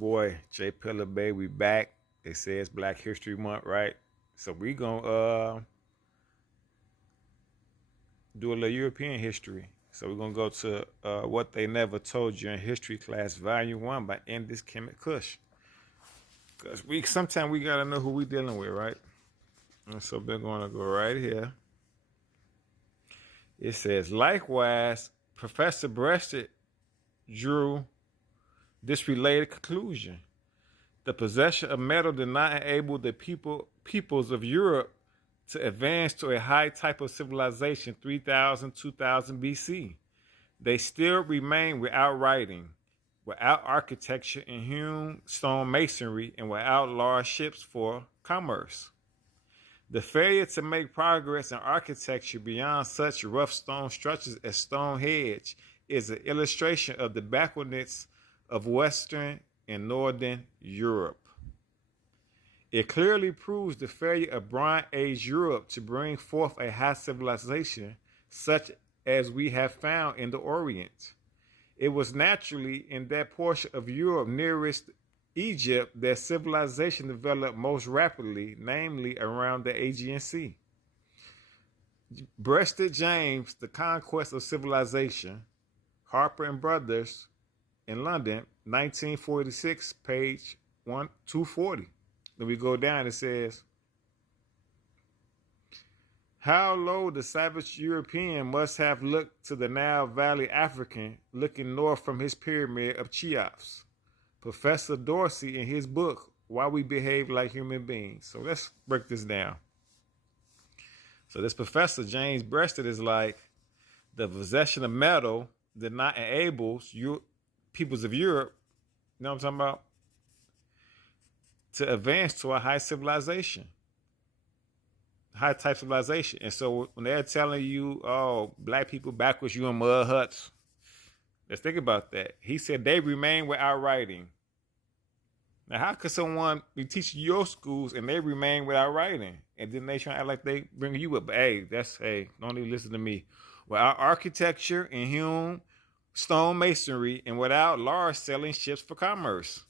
boy Jay Pillar Bay. We back. It says Black History Month, right? So we gonna do a little European history. So we're gonna go to What They Never Told You in History Class, Volume 1 by Indus Kemet Kush. Cause sometimes we gotta know who we dealing with, right? And so we're gonna go right here. It says, likewise, Professor Breasted drew this related conclusion. The possession of metal did not enable the peoples of Europe to advance to a high type of civilization 3000, 2000 BC. They still remain without writing, without architecture and hewn stone masonry, and without large ships for commerce. The failure to make progress in architecture beyond such rough stone structures as Stonehenge is an illustration of the backwardness of Western and Northern Europe. It clearly proves the failure of Bronze Age Europe to bring forth a high civilization such as we have found in the Orient. It was naturally in that portion of Europe nearest Egypt that civilization developed most rapidly, namely around the Aegean Sea. Breasted James, The Conquest of Civilization, Harper and Brothers in London, 1946, page 240. Then we go down, it says, how low the savage European must have looked to the Nile Valley African looking north from his pyramid of Cheops. Professor Dorsey in his book, Why We Behave Like Human Beings. So let's break this down. So this Professor James Breasted is like, the possession of metal did not enable peoples of Europe, you know what I'm talking about, to advance to a high civilization, high type civilization. And so when they're telling you, oh, black people backwards, you in mud huts, let's think about that. He said they remain without writing. Now, how could someone be teaching your schools and they remain without writing? And then they try to act like they bring you up. But hey, don't even listen to me. Without architecture and hewn stone masonry and without large sailing ships for commerce.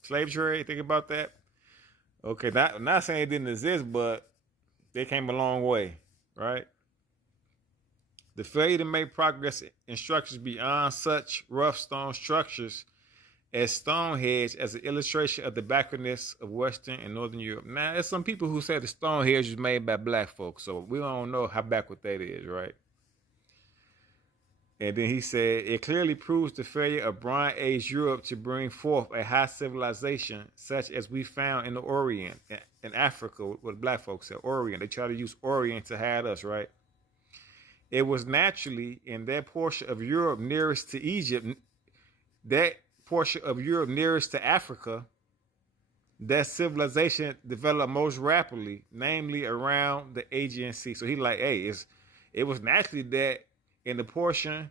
Slave trade, think about that. Okay, not saying it didn't exist, but they came a long way, right? The failure to make progress in structures beyond such rough stone structures as Stonehenge as an illustration of the backwardness of Western and Northern Europe. Now, there's some people who say the Stonehenge was made by black folks, so we don't know how backward that is, right? And then he said, it clearly proves the failure of Bronze Age Europe to bring forth a high civilization such as we found in the Orient, in Africa, what black folks say, Orient. They try to use Orient to hide us, right? It was naturally in that portion of Europe nearest to Egypt, that portion of Europe nearest to Africa, that civilization developed most rapidly, namely around the Aegean Sea. So he like, hey, it was naturally that in the portion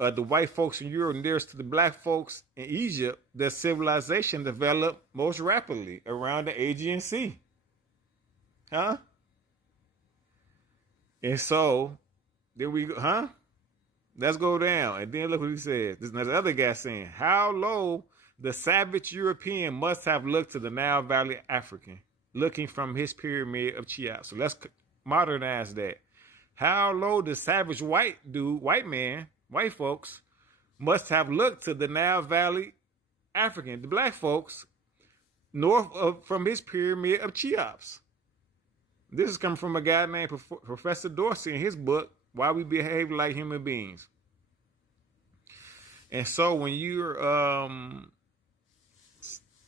of the white folks in Europe nearest to the black folks in Egypt, that civilization developed most rapidly around the Aegean Sea. Huh? And so, there we go, huh? Let's go down. And then look what he says. There's another other guy saying, how low the savage European must have looked to the Nile Valley African, looking from his pyramid of Cheops. So let's modernize that. How low the savage white folks, must have looked to the Nile Valley African, the black folks, from his pyramid of Cheops. This is coming from a guy named Professor Dorsey in his book, Why We Behave Like Human Beings. And so when you're,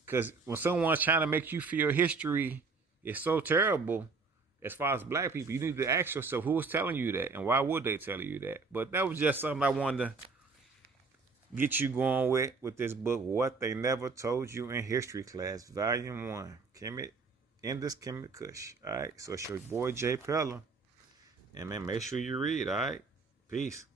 because when someone's trying to make you feel history is so terrible, as far as black people, you need to ask yourself, who was telling you that? And why would they tell you that? But that was just something I wanted to get you going with this book, What They Never Told You in History Class, Volume 1. Indus Kemet Kush. All right, so it's your boy Jay Pella. And man, make sure you read, all right? Peace.